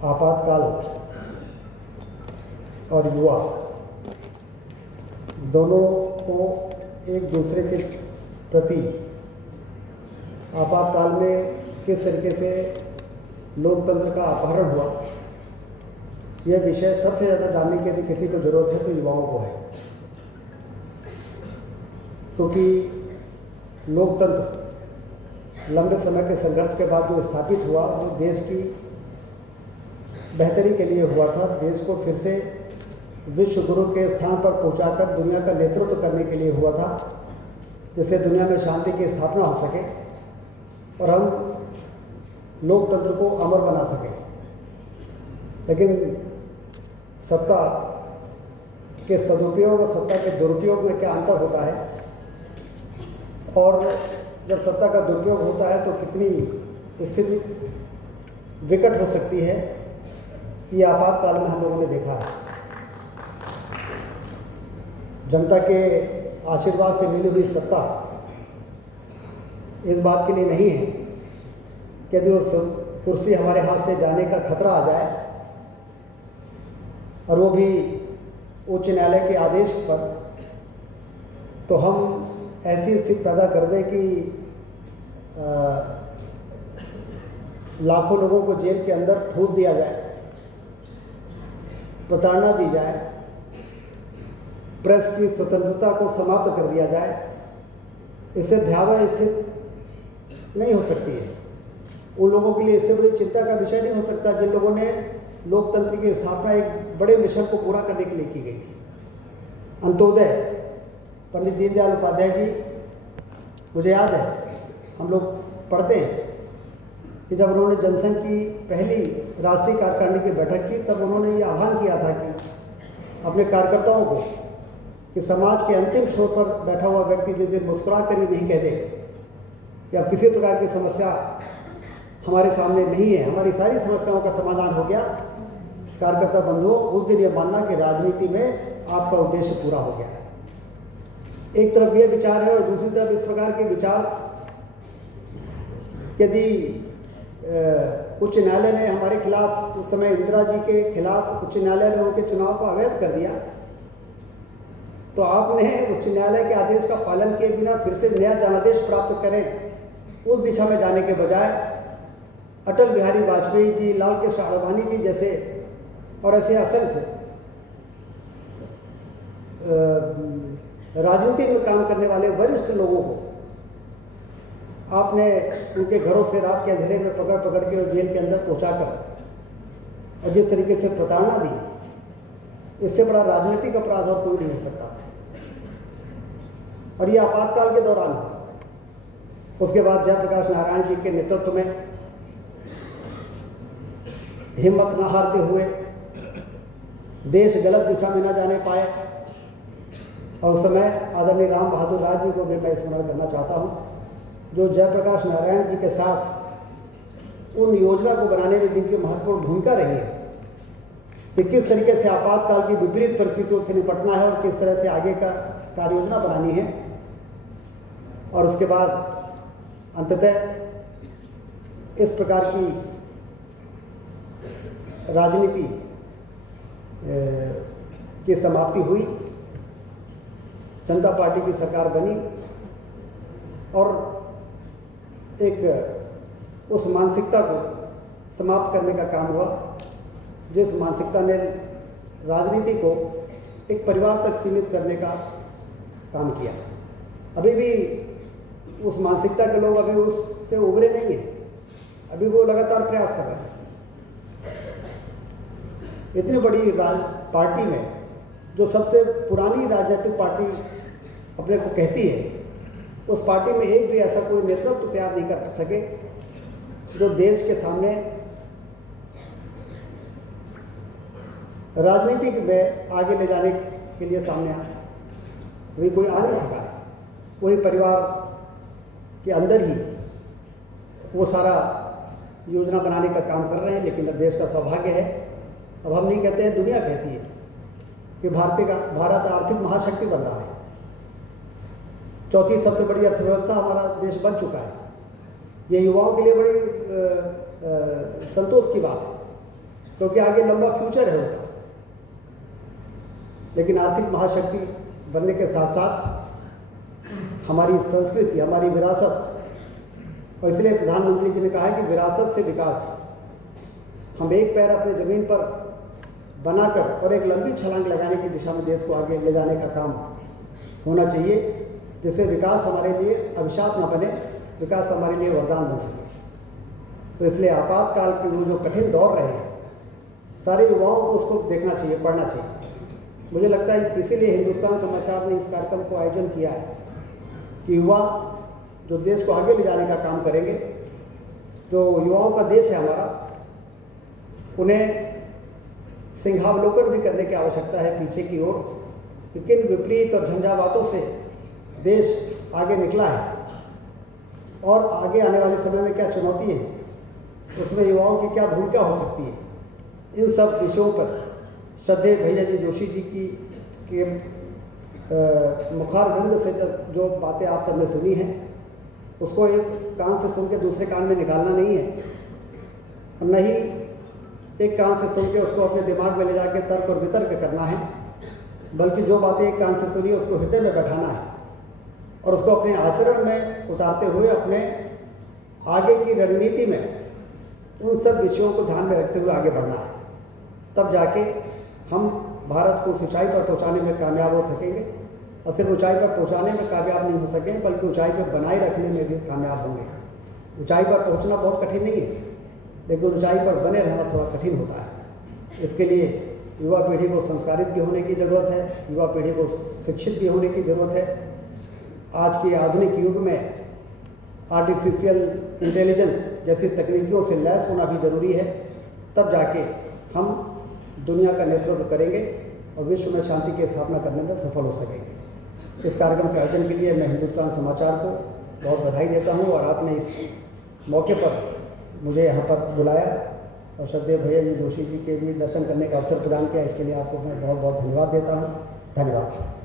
आपातकाल और युवा दोनों को एक दूसरे के प्रति आपातकाल में किस तरीके से लोकतंत्र का अपहरण हुआ, यह विषय सबसे ज़्यादा जानने की यदि किसी को ज़रूरत है तो युवाओं को है। क्योंकि लोकतंत्र लंबे समय के संघर्ष के बाद जो स्थापित हुआ, वो देश की बेहतरी के लिए हुआ था। देश को फिर से विश्व गुरु के स्थान पर पहुंचाकर दुनिया का नेतृत्व करने के लिए हुआ था, जिससे दुनिया में शांति की स्थापना हो सके और हम लोकतंत्र को अमर बना सकें। लेकिन सत्ता के सदुपयोग और सत्ता के दुरुपयोग में क्या अंतर होता है, और जब सत्ता का दुरुपयोग होता है तो कितनी स्थिति विकट हो सकती है, ये आपातकाल में हम लोगों ने देखा है। जनता के आशीर्वाद से मिली हुई सत्ता इस बात के लिए नहीं है कि यदि वो कुर्सी हमारे हाथ से जाने का खतरा आ जाए, और वो भी उच्च न्यायालय के आदेश पर, तो हम ऐसी स्थिति पैदा कर दें कि लाखों लोगों को जेल के अंदर ठूस दिया जाए, प्रताड़ना दी जाए, प्रेस की स्वतंत्रता को समाप्त कर दिया जाए। इससे भयावह स्थिति नहीं हो सकती है। उन लोगों के लिए इससे बड़ी चिंता का विषय नहीं हो सकता जिन लोगों ने लोकतंत्र की स्थापना एक बड़े मिशन को पूरा करने के लिए की गई थी। अंत्योदय, पंडित दीनदयाल उपाध्याय जी, मुझे याद है हम लोग पढ़ते हैं कि जब उन्होंने जनसंघ की पहली राष्ट्रीय कार्यकारिणी की बैठक की, तब उन्होंने ये आह्वान किया था कि अपने कार्यकर्ताओं को कि समाज के अंतिम छोर पर बैठा हुआ व्यक्ति जिस दिन मुस्कुरा कर ही नहीं कह दे कि अब किसी प्रकार की समस्या हमारे सामने नहीं है, हमारी सारी समस्याओं का समाधान हो गया, कार्यकर्ता बंधुओं, उस दिन ये मानना कि राजनीति में आपका उद्देश्य पूरा हो गया है। एक तरफ ये विचार है और दूसरी तरफ इस प्रकार के विचार, यदि उच्च न्यायालय ने हमारे खिलाफ, उस समय इंदिरा जी के खिलाफ उच्च न्यायालय ने उनके चुनाव को अवैध कर दिया, तो आपने उच्च न्यायालय के आदेश का पालन किए बिना फिर से नया जनादेश प्राप्त करें, उस दिशा में जाने के बजाय अटल बिहारी वाजपेयी जी, लाल कृष्ण आडवाणी जी जैसे और ऐसे असंख्य राजनीति में काम करने वाले वरिष्ठ लोगों को आपने उनके घरों से रात के अंधेरे में पकड़ पकड़ के और जेल के अंदर पहुंचाकर और जिस तरीके से प्रताड़ना दी, इससे बड़ा राजनीतिक अपराध और कोई नहीं हो सकता। और ये आपातकाल के दौरान, उसके बाद जयप्रकाश नारायण जी के नेतृत्व में हिम्मत न हारते हुए देश गलत दिशा में न जाने पाए, और उस समय आदरणीय राम बहादुर राज जी को भी मैं स्मरण करना चाहता हूँ, जो जयप्रकाश नारायण जी के साथ उन योजना को बनाने में जिनकी महत्वपूर्ण भूमिका रही है कि किस तरीके से आपातकाल की विपरीत परिस्थितियों से निपटना है और किस तरह से आगे का कार्य योजना बनानी है। और उसके बाद अंततः इस प्रकार की राजनीति की समाप्ति हुई, जनता पार्टी की सरकार बनी और एक उस मानसिकता को समाप्त करने का काम हुआ जिस मानसिकता ने राजनीति को एक परिवार तक सीमित करने का काम किया। अभी भी उस मानसिकता के लोग अभी उससे उभरे नहीं हैं, अभी वो लगातार प्रयास कर रहे हैं। इतनी बड़ी पार्टी में, जो सबसे पुरानी राजनीतिक पार्टी अपने को कहती है, उस पार्टी में एक भी ऐसा कोई नेतृत्व तैयार नहीं कर सके जो देश के सामने राजनीति में आगे ले जाने के लिए सामने आए। अभी कोई आ नहीं सका। वही परिवार के अंदर ही वो सारा योजना बनाने का काम कर रहे हैं। लेकिन देश का सौभाग्य है, अब हम नहीं कहते हैं, दुनिया कहती है कि भारत आर्थिक महाशक्ति बन रहा है। चौथी सबसे बड़ी अर्थव्यवस्था हमारा देश बन चुका है। ये युवाओं के लिए बड़ी संतोष की बात है। क्योंकि आगे लंबा फ्यूचर है उनका। लेकिन आर्थिक महाशक्ति बनने के साथ साथ हमारी संस्कृति, हमारी विरासत, और इसलिए प्रधानमंत्री जी ने कहा है कि विरासत से विकास। हम एक पैर अपने ज़मीन पर बनाकर और एक लंबी छलांग लगाने की दिशा में देश को आगे ले जाने का काम होना चाहिए, जिससे विकास हमारे लिए अभिशाप न बने, विकास हमारे लिए वरदान बन सके। तो इसलिए आपातकाल के वो जो कठिन दौर रहे हैं, सारे युवाओं को उसको देखना चाहिए, पढ़ना चाहिए। मुझे लगता है इसीलिए हिंदुस्तान समाचार ने इस कार्यक्रम को आयोजन किया है कि युवा जो देश को आगे ले जाने का काम करेंगे, जो युवाओं का देश है हमारा, उन्हें सिंहावलोकन भी करने की आवश्यकता है पीछे की ओर, कि किन विपरीत और झंझावातों से देश आगे निकला है और आगे आने वाले समय में क्या चुनौती है, उसमें युवाओं की क्या भूमिका हो सकती है। इन सब विषयों पर श्रद्धेय भैया जी जोशी जी के मुखार गंध से जो बातें आप सबने सुनी हैं, उसको एक कान से सुन के दूसरे कान में निकालना नहीं है, और न ही एक कान से सुन के उसको अपने दिमाग में ले जाके तर्क और वितर्क करना है, बल्कि जो बातें एक कान से सुनी उसको हृदय में बैठाना है और उसको अपने आचरण में उतारते हुए अपने आगे की रणनीति में उन सब विषयों को ध्यान में रखते हुए आगे बढ़ना है। तब जाके हम भारत को ऊंचाई पर पहुंचाने में कामयाब हो सकेंगे, और सिर्फ ऊंचाई पर पहुंचाने में कामयाब नहीं हो सकेंगे, बल्कि ऊंचाई पर बनाए रखने में भी कामयाब होंगे। ऊंचाई पर पहुंचना बहुत कठिन नहीं है, लेकिन ऊंचाई पर बने रहना थोड़ा कठिन होता है। इसके लिए युवा पीढ़ी को संस्कारित भी होने की ज़रूरत है, युवा पीढ़ी को शिक्षित भी होने की ज़रूरत है। आज के आधुनिक युग में आर्टिफिशियल इंटेलिजेंस जैसी तकनीकियों से लैस होना भी ज़रूरी है, तब जाके हम दुनिया का नेतृत्व करेंगे और विश्व में शांति की स्थापना करने में सफल हो सकेंगे। इस कार्यक्रम के आयोजन के लिए मैं हिंदुस्तान समाचार को बहुत बधाई देता हूं, और आपने इस मौके पर मुझे यहाँ पर बुलाया और श्रद्धेय भैया जी जोशी जी के भी दर्शन करने का अवसर प्रदान किया, इसके लिए आपको मैं बहुत बहुत धन्यवाद देता हूँ। धन्यवाद।